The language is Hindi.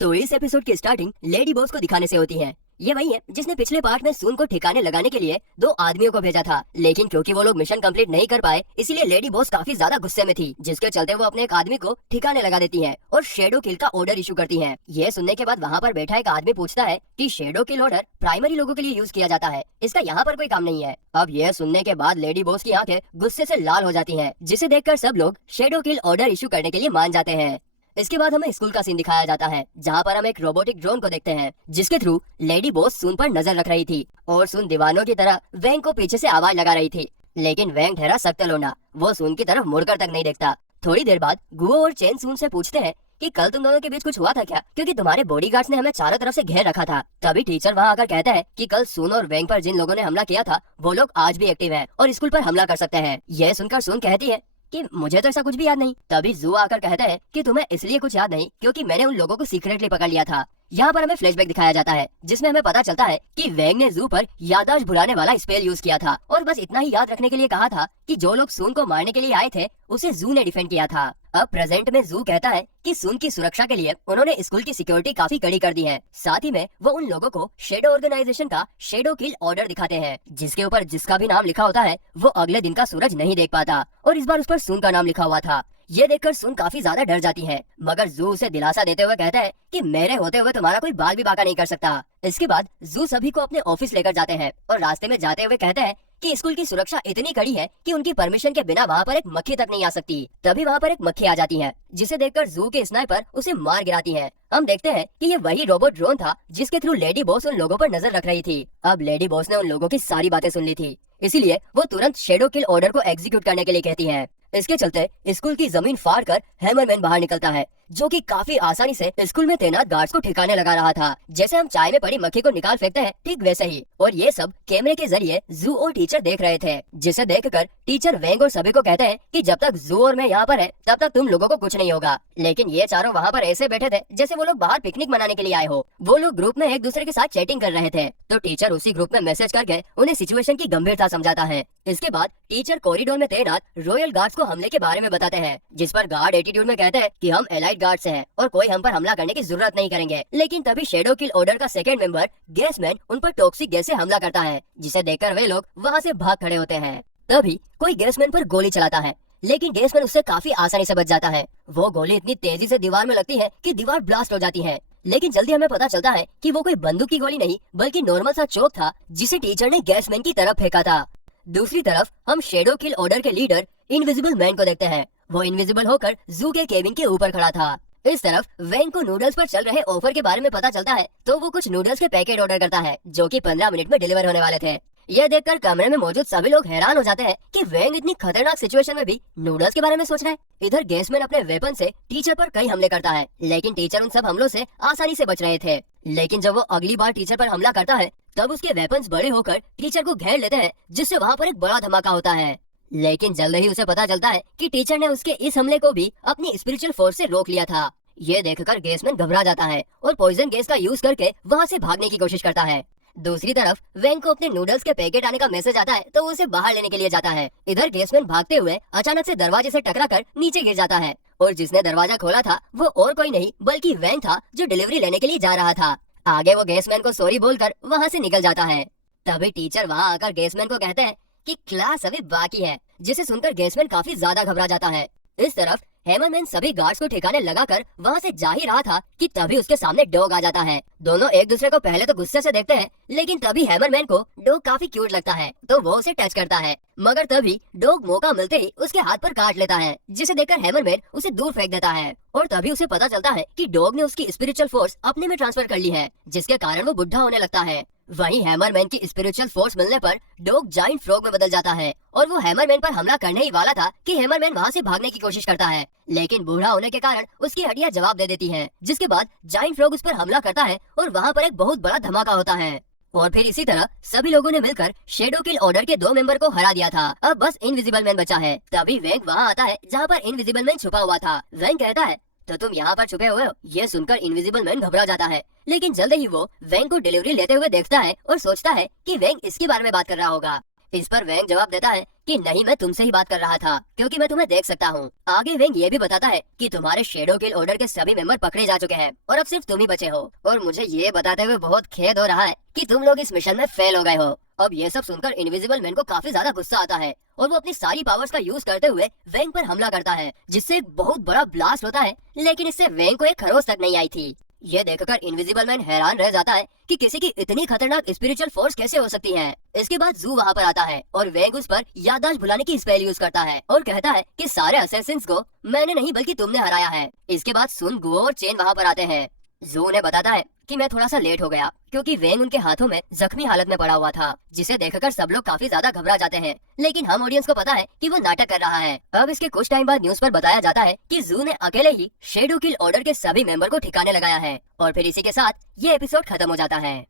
तो इस एपिसोड की स्टार्टिंग लेडी बॉस को दिखाने से होती है। ये वही है जिसने पिछले पार्ट में सून को ठिकाने लगाने के लिए 2 आदमियों को भेजा था, लेकिन क्योंकि वो लोग मिशन कंप्लीट नहीं कर पाए इसलिए लेडी बॉस काफी ज्यादा गुस्से में थी, जिसके चलते वो अपने एक आदमी को ठिकाने लगा देती है और शेडो किल का ऑर्डर इशू करती है। ये सुनने के बाद वहाँ पर बैठा एक आदमी पूछता है कि शेडो किल ऑर्डर प्राइमरी लोगों के लिए यूज किया जाता है, इसका यहाँ पर कोई काम नहीं है। अब यह सुनने के बाद लेडी बॉस की आंखें गुस्से से लाल हो जाती हैं, जिसे देखकर सब लोग शेडो किल ऑर्डर इशू करने के लिए मान जाते हैं। इसके बाद हमें स्कूल का सीन दिखाया जाता है, जहाँ पर हम एक रोबोटिक ड्रोन को देखते हैं, जिसके थ्रू लेडी बॉस सून पर नजर रख रही थी और सून दीवानों की तरह वैंग को पीछे से आवाज लगा रही थी। लेकिन वैंग ठहरा सख्त लोना, वो सून की तरफ मुड़कर तक नहीं देखता। थोड़ी देर बाद गुओ और चेन सून से पूछते हैं कि कल तुम दोनों के बीच कुछ हुआ था क्या, क्योंकि तुम्हारे बॉडीगार्ड्स ने हमें चारों तरफ से घेर रखा था। तभी टीचर वहाँ आकर कहता है कि कल सून और वैंग पर जिन लोगों ने हमला किया था वो लोग आज भी एक्टिव हैं और स्कूल पर हमला कर सकते हैं। यह सुनकर सून कहती है कि मुझे तो ऐसा कुछ भी याद नहीं। तभी जू आकर कहता है कि तुम्हें इसलिए कुछ याद नहीं क्योंकि मैंने उन लोगों को सीक्रेटली पकड़ लिया था। यहाँ पर हमें फ्लैशबैक दिखाया जाता है, जिसमें हमें पता चलता है कि वैंग ने जू पर याददाश्त भुलाने वाला स्पेल यूज किया था और बस इतना ही याद रखने के लिए कहा था कि जो लोग सून को मारने के लिए आए थे उसे जू ने डिफेंड किया था। अब प्रेजेंट में जू कहता है कि सून की सुरक्षा के लिए उन्होंने स्कूल की सिक्योरिटी काफी कड़ी कर दी है। साथ ही में वो उन लोगों को शेडो ऑर्गेनाइजेशन का शेडो किल ऑर्डर दिखाते हैं, जिसके ऊपर जिसका भी नाम लिखा होता है वो अगले दिन का सूरज नहीं देख पाता और इस बार उस पर सून का नाम लिखा हुआ था। ये देखकर सून काफी ज्यादा डर जाती है, मगर जू उसे दिलासा देते हुए कहता है कि मेरे होते हुए तुम्हारा कोई बाल भी बाका नहीं कर सकता। इसके बाद जू सभी को अपने ऑफिस लेकर जाते हैं और रास्ते में जाते हुए कहते हैं कि स्कूल की सुरक्षा इतनी कड़ी है कि उनकी परमिशन के बिना वहाँ पर एक मक्खी तक नहीं आ सकती। तभी वहाँ पर एक मक्खी आ जाती है, जिसे देखकर जू के स्नाइपर उसे मार गिराती है। हम देखते हैं कि ये वही रोबोट ड्रोन था जिसके थ्रू लेडी बॉस उन लोगों पर नजर रख रही थी। अब लेडी बॉस ने उन लोगों की सारी बातें सुन ली थी, इसीलिए वो तुरंत शेडो किल ऑर्डर को एग्जीक्यूट करने के लिए कहती है। इसके चलते स्कूल की जमीन फाड़ कर हैमरमैन बाहर निकलता है, जो कि काफी आसानी से स्कूल में तैनात गार्ड्स को ठिकाने लगा रहा था। जैसे हम चाय में पड़ी मक्खी को निकाल फेंकते हैं, ठीक वैसे ही। और ये सब कैमरे के जरिए जू और टीचर देख रहे थे, जिसे देखकर टीचर वैंग और सभी को कहते हैं कि जब तक जू और मैं यहाँ पर है तब तक तुम लोगों को कुछ नहीं होगा। लेकिन ये चारों वहाँ पर ऐसे बैठे थे जैसे वो लोग बाहर पिकनिक मनाने के लिए आए हो। वो लोग ग्रुप में एक दूसरे के साथ चैटिंग कर रहे थे, तो टीचर उसी ग्रुप में मैसेज करके उन्हें सिचुएशन की गंभीरता समझाता है। इसके बाद टीचर कॉरिडोर में तैनात रॉयल गार्ड्स को हमले के बारे में बताते हैं, जिस पर गार्ड एटीट्यूड में कहते हैं कि हम एलाइट गार्ड्स हैं और कोई हम पर हमला करने की जरूरत नहीं करेंगे। लेकिन तभी शेडो किल ऑर्डर का सेकंड मेंबर गैसमैन उन पर टॉक्सिक गैस से हमला करता है, जिसे देखकर वे लोग वहाँ से भाग खड़े होते हैं। तभी कोई गैसमैन पर गोली चलाता है, लेकिन गैसमैन उससे काफी आसानी से बच जाता है। वो गोली इतनी तेजी से दीवार में लगती है कि दीवार ब्लास्ट हो जाती है। लेकिन जल्दी हमें पता चलता है कि वो कोई बंदूक की गोली नहीं बल्कि नॉर्मल सा चोक था, जिसे टीचर ने गैसमैन की तरफ फेंका था। दूसरी तरफ हम शेडो किल ऑर्डर के लीडर इनविजिबल मैन को देखते हैं। वो इनविजिबल होकर जू के केबिन के ऊपर खड़ा था। इस तरफ वैंग को नूडल्स पर चल रहे ऑफर के बारे में पता चलता है, तो वो कुछ नूडल्स के पैकेट ऑर्डर करता है, जो कि 15 मिनट में डिलीवर होने वाले थे। यह देखकर कमरे में मौजूद सभी लोग हैरान हो जाते हैं कि वैंग इतनी खतरनाक सिचुएशन में भी नूडल्स के बारे में सोच रहा है। इधर गैसमैन अपने वेपन से टीचर पर कई हमले करता है, लेकिन टीचर उन सब हमलों से आसानी से बच रहे थे। लेकिन जब वो अगली बार टीचर पर हमला करता है, तब उसके वेपन्स बड़े होकर टीचर को घेर लेते हैं, जिससे वहाँ पर एक बड़ा धमाका होता है। लेकिन जल्द ही उसे पता चलता है कि टीचर ने उसके इस हमले को भी अपनी स्पिरिचुअल फोर्स से रोक लिया था। ये देखकर गैसमैन घबरा जाता है और पॉइजन गैस का यूज करके वहाँ से भागने की कोशिश करता है। दूसरी तरफ वैंग को अपने नूडल्स के पैकेट आने का मैसेज आता है, तो वो उसे बाहर लेने के लिए जाता है। इधर गैसमैन भागते हुए अचानक से दरवाजे से टकराकर नीचे गिर जाता है और जिसने दरवाजा खोला था वो और कोई नहीं बल्कि वैंग था, जो डिलीवरी लेने के लिए जा रहा था। आगे वो गैसमैन को सॉरी बोलकर वहाँ से निकल जाता है। तभी टीचर वहाँ आकर गैसमैन को कहते हैं कि क्लास अभी बाकी है, जिसे सुनकर गैसमैन काफी ज्यादा घबरा जाता है। इस तरफ हैमरमैन सभी गार्ड्स को ठिकाने लगाकर वहाँ से जा ही रहा था कि तभी उसके सामने डॉग आ जाता है। दोनों एक दूसरे को पहले तो गुस्से से देखते हैं, लेकिन तभी हैमरमैन को डॉग काफी क्यूट लगता है, तो वो उसे टच करता है। मगर तभी डॉग मौका मिलते ही उसके हाथ पर काट लेता है, जिसे देखकर हैमरमैन उसे दूर फेंक देता है। और तभी उसे पता चलता है कि डॉग ने उसकी स्पिरिचुअल फोर्स अपने में ट्रांसफर कर ली है, जिसके कारण वो बुढ़ा होने लगता है। वहीं हैमरमैन की स्पिरिचुअल फोर्स मिलने पर डॉग जाइंट फ्रॉग में बदल जाता है और वो हैमरमैन पर हमला करने ही वाला था कि हैमरमैन वहाँ से भागने की कोशिश करता है, लेकिन बूढ़ा होने के कारण उसकी हड्डियां जवाब दे देती हैं, जिसके बाद जाइंट फ्रॉग उस पर हमला करता है और वहाँ पर एक बहुत बड़ा धमाका होता है। और फिर इसी तरह सभी लोगों ने मिलकर शेडो किल ऑर्डर के 2 मेंबर को हरा दिया था। अब बस इनविजिबल मैन बचा है। तभी वैंग वहाँ आता है जहाँ पर इनविजिबल मैन छुपा हुआ था। वैंग कहता है, तो तुम यहाँ पर छुपे हुए हो। ये सुनकर इनविजिबल मैन घबरा जाता है, लेकिन जल्द ही वो वैंग को डिलीवरी लेते हुए देखता है और सोचता है कि वैंग इसके बारे में बात कर रहा होगा। इस पर वेंग जवाब देता है कि नहीं, मैं तुमसे ही बात कर रहा था क्योंकि मैं तुम्हें देख सकता हूँ। आगे वेंग ये भी बताता है कि तुम्हारे शैडो किल ऑर्डर के सभी मेंबर पकड़े जा चुके हैं और अब सिर्फ तुम ही बचे हो। और मुझे ये बताते हुए बहुत खेद हो रहा है कि तुम लोग इस मिशन में फेल हो गए हो। अब ये सब सुनकर इनविजिबल मैन को काफी ज्यादा गुस्सा आता है और वो अपनी सारी पावर्स का यूज करते हुए वेंग पर हमला करता है, जिससे एक बहुत बड़ा ब्लास्ट होता है, लेकिन इससे वेंग को एक खरोच तक नहीं आई थी। ये देखकर इनविजिबल मैन हैरान रह जाता है कि किसी की इतनी खतरनाक स्पिरिचुअल फोर्स कैसे हो सकती है। इसके बाद जू वहाँ पर आता है और वेंग उस पर याददाश्त भुलाने की स्पेल यूज करता है और कहता है कि सारे असैसिन्स को मैंने नहीं बल्कि तुमने हराया है। इसके बाद सुन, गुओ और चेन वहाँ पर आते हैं। जू उन्हें बताता है कि मैं थोड़ा सा लेट हो गया क्योंकि वेंग उनके हाथों में जख्मी हालत में पड़ा हुआ था, जिसे देखकर सब लोग काफी ज्यादा घबरा जाते हैं। लेकिन हम ऑडियंस को पता है कि वो नाटक कर रहा है। अब इसके कुछ टाइम बाद न्यूज पर बताया जाता है कि जू ने अकेले ही शैडो किल ऑर्डर के सभी मेंबर को ठिकाने लगाया है और फिर इसी के साथ ये एपिसोड खत्म हो जाता है।